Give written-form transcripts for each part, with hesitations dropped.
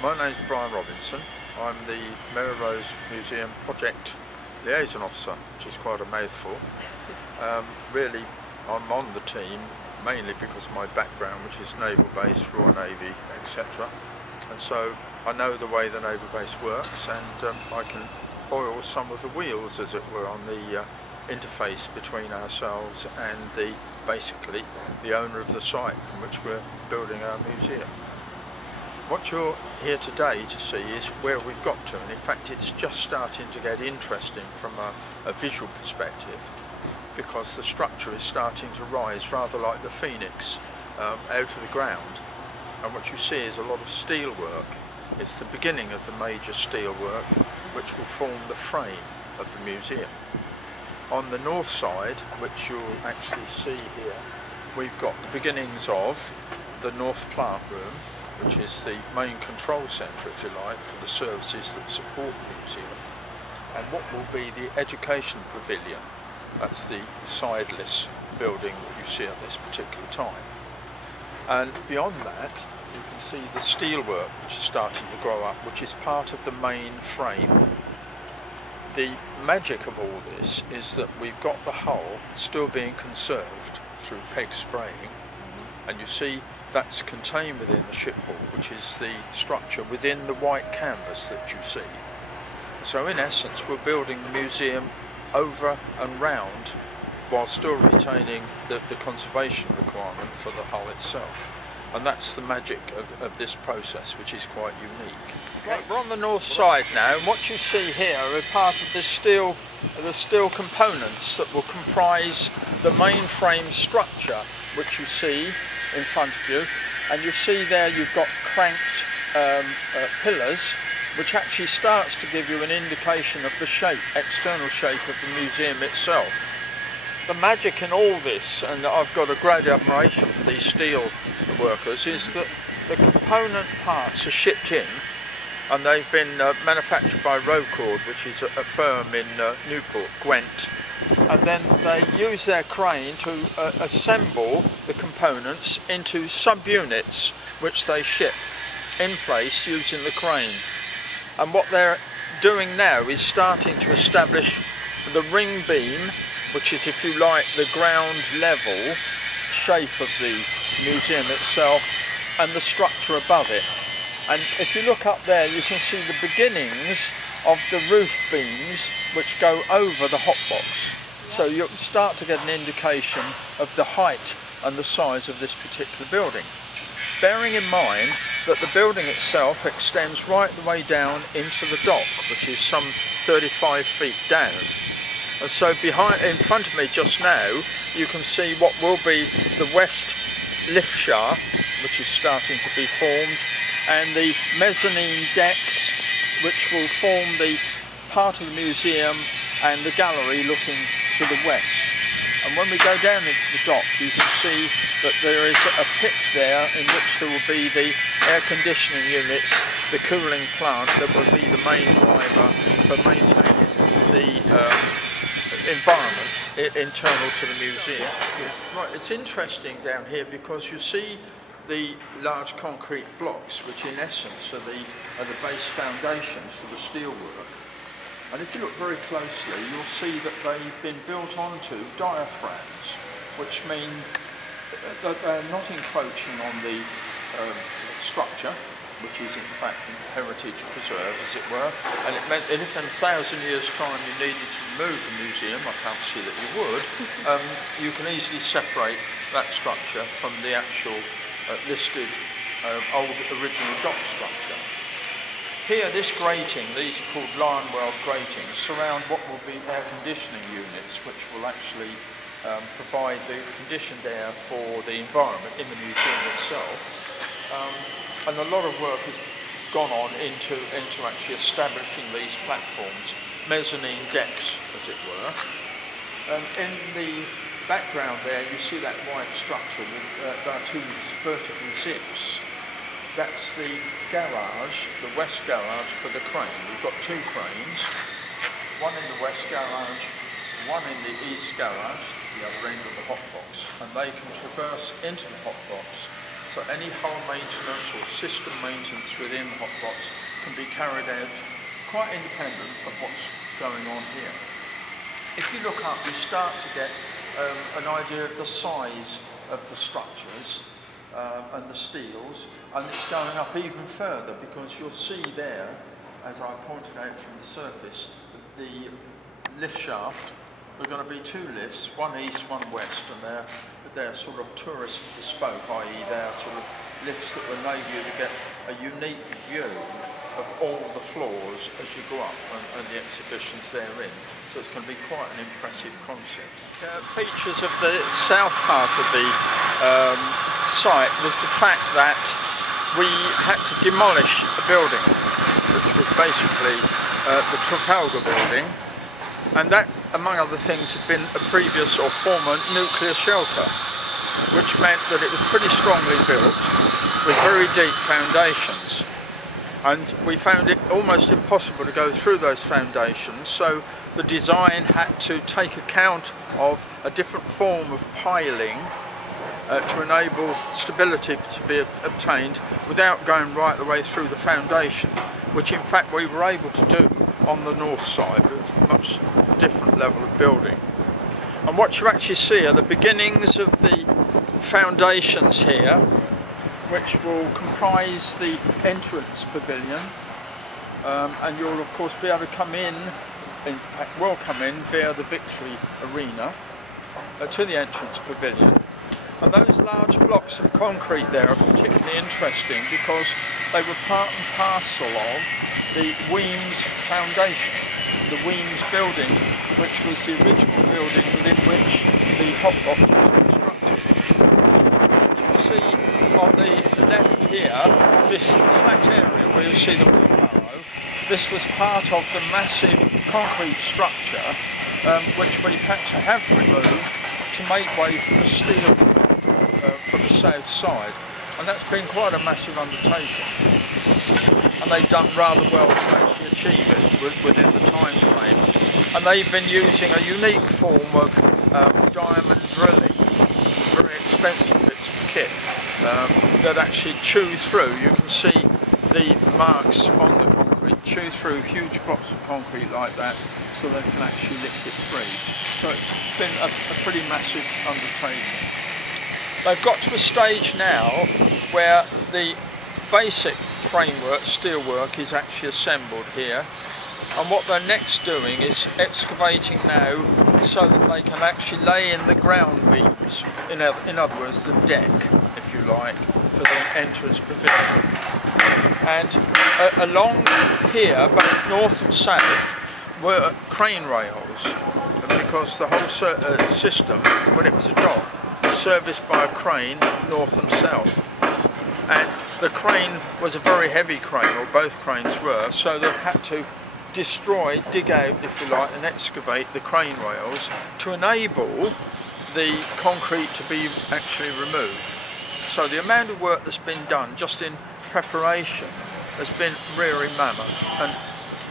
My name's Brian Robinson. I'm the Melrose Museum Project Liaison Officer, which is quite a mouthful. Really, I'm on the team mainly because of my background, which is naval base, Royal Navy, etc. And so I know the way the naval base works, and I can oil some of the wheels, as it were, on the interface between ourselves and basically the owner of the site in which we're building our museum. What you're here today to see is where we've got to, and in fact it's just starting to get interesting from a visual perspective, because the structure is starting to rise rather like the phoenix out of the ground. And what you see is a lot of steel work. It's the beginning of the major steel work which will form the frame of the museum. On the north side, which you'll actually see here, we've got the beginnings of the North Plant Room, which is the main control centre, if you like, for the services that support the museum, and what will be the education pavilion. That's the sideless building that you see at this particular time. And beyond that, you can see the steelwork which is starting to grow up, which is part of the main frame. The magic of all this is that we've got the hull still being conserved through peg spraying, and you see that's contained within the ship hull, which is the structure within the white canvas that you see. So in essence, we're building the museum over and round while still retaining the conservation requirement for the hull itself. And that's the magic of this process, which is quite unique. Right, we're on the north side now, and what you see here are part of the steel components that will comprise the mainframe structure, which you see in front of you. And you see there you've got cranked pillars, which actually starts to give you an indication of the shape, external shape of the museum itself. The magic in all this, and I've got a great admiration for these steel workers, is that the component parts are shipped in, and they've been manufactured by Rocord, which is a firm in Newport, Gwent, and then they use their crane to assemble the components into subunits which they ship in place using the crane. And what they're doing now is starting to establish the ring beam, which is, if you like, the ground level shape of the museum itself, and the structure above it. And if you look up there, you can see the beginnings of the roof beams which go over the hotbox. So you'll start to get an indication of the height and the size of this particular building. Bearing in mind that the building itself extends right the way down into the dock, which is some 35 feet down. And so in front of me just now, you can see what will be the west lift shaft, which is starting to be formed, and the mezzanine decks, which will form the part of the museum and the gallery looking to the west. And when we go down into the dock, you can see that there is a pit there in which there will be the air conditioning units, the cooling plant that will be the main driver for maintaining the environment internal to the museum. Right, it's interesting down here because you see the large concrete blocks, which in essence are the base foundations for the steelwork. And if you look very closely, you'll see that they've been built onto diaphragms, which mean that they're not encroaching on the structure, which is in fact heritage preserved, as it were. And it meant that if in 1,000 years' time you needed to remove the museum, I can't see that you would, you can easily separate that structure from the actual listed old original dock structure. Here, this grating, these are called Lionweld gratings, surround what will be air conditioning units, which will actually provide the conditioned air for the environment in the museum itself. And a lot of work has gone on into actually establishing these platforms, mezzanine decks, as it were. In the background there, you see that white structure with about two vertical zips. That's the garage, the west garage for the crane. We've got two cranes, one in the west garage, one in the east garage, the other end of the hotbox, and they can traverse into the hotbox So any hull maintenance or system maintenance within Hotbox can be carried out quite independent of what's going on here. If you look up, you start to get an idea of the size of the structures and the steels, and it's going up even further because you'll see there, as I pointed out from the surface, the lift shaft. There are going to be two lifts, one east, one west, and they're sort of tourist bespoke, i.e. they're sort of lifts that will enable you to get a unique view of all the floors as you go up and the exhibitions therein. So it's going to be quite an impressive concept. Features of the south part of the site was the fact that we had to demolish a building, which was basically the Trafalgar building, and that, among other things, had been a previous or former nuclear shelter, which meant that it was pretty strongly built with very deep foundations. And we found it almost impossible to go through those foundations, so the design had to take account of a different form of piling to enable stability to be obtained without going right the way through the foundation, which in fact we were able to do on the north side. It was a much different level of building. And what you actually see are the beginnings of the foundations here, which will comprise the entrance pavilion, and you'll of course be able to come in fact will come in via the Victory Arena to the entrance pavilion. And those large blocks of concrete there are particularly interesting because they were part and parcel of the Weems Foundation, the Weems building, which was the original building within which the Hotbox was constructed. As you see on the left here, this flat area where you see the wheelbarrow, this was part of the massive concrete structure which we had to have removed to make way for the steel from the south side, and that's been quite a massive undertaking, and they've done rather well to actually achieve it within the time frame. And they've been using a unique form of diamond drilling, very expensive bits of kit that actually chew through. You can see the marks on the concrete, chew through huge blocks of concrete like that, so they can actually lift it free. So it's been a pretty massive undertaking. They've got to a stage now where the basic framework, steelwork, is actually assembled here, and what they're next doing is excavating now so that they can actually lay in the ground beams, in other words the deck, if you like, for the entrance pavilion. And along here, both north and south, were crane rails, because the whole system, when it was a dock, was serviced by a crane north and south. And the crane was a very heavy crane, or both cranes were, so they've had to destroy, dig out, if you like, and excavate the crane rails to enable the concrete to be actually removed. So the amount of work that's been done just in preparation has been really mammoth, and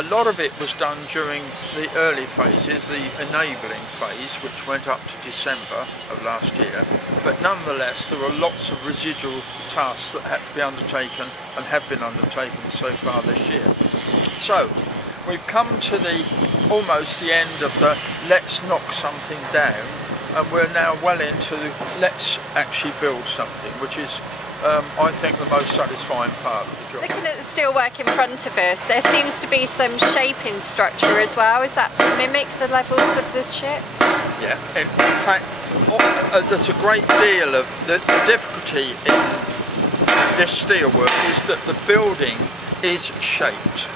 a lot of it was done during the early phases, the enabling phase, which went up to December of last year, but nonetheless there were lots of residual tasks that had to be undertaken and have been undertaken so far this year. So we've come to almost the end of the let's knock something down, and we're now well into let's actually build something, which is I think the most satisfying part of the job. Looking at the steelwork in front of us, there seems to be some shaping structure as well. Is that to mimic the levels of this ship? Yeah, in fact there's a great deal of the difficulty in this steelwork is that the building is shaped.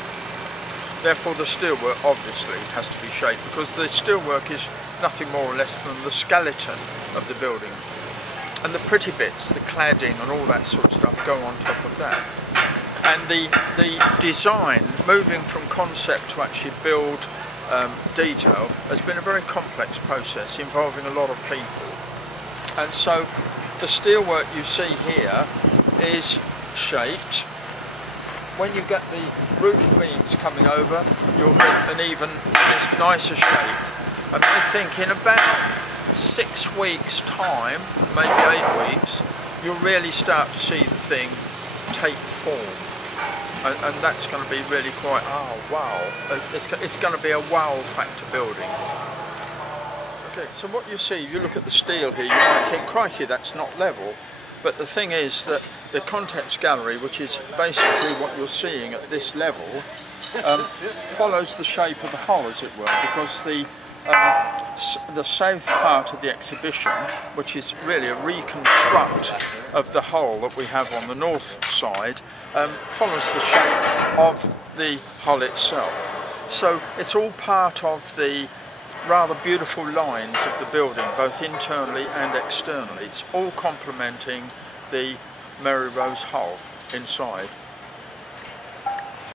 Therefore the steelwork obviously has to be shaped, because the steelwork is nothing more or less than the skeleton of the building. And the pretty bits, the cladding and all that sort of stuff, go on top of that. And the design, moving from concept to actually build detail, has been a very complex process involving a lot of people. And so the steelwork you see here is shaped. When you get the roof beams coming over, you'll get an even nicer shape. And I think in about 6 weeks' time, maybe 8 weeks, you'll really start to see the thing take form. And that's going to be really quite, oh wow, it's going to be a wow factor building. Okay, so what you see, if you look at the steel here, you might think, crikey, that's not level. But the thing is that the context gallery, which is basically what you're seeing at this level, follows the shape of the hull, as it were, because the south part of the exhibition, which is really a reconstruct of the hull that we have on the north side, follows the shape of the hull itself. So it's all part of the rather beautiful lines of the building, both internally and externally. It's all complementing the Mary Rose hull inside.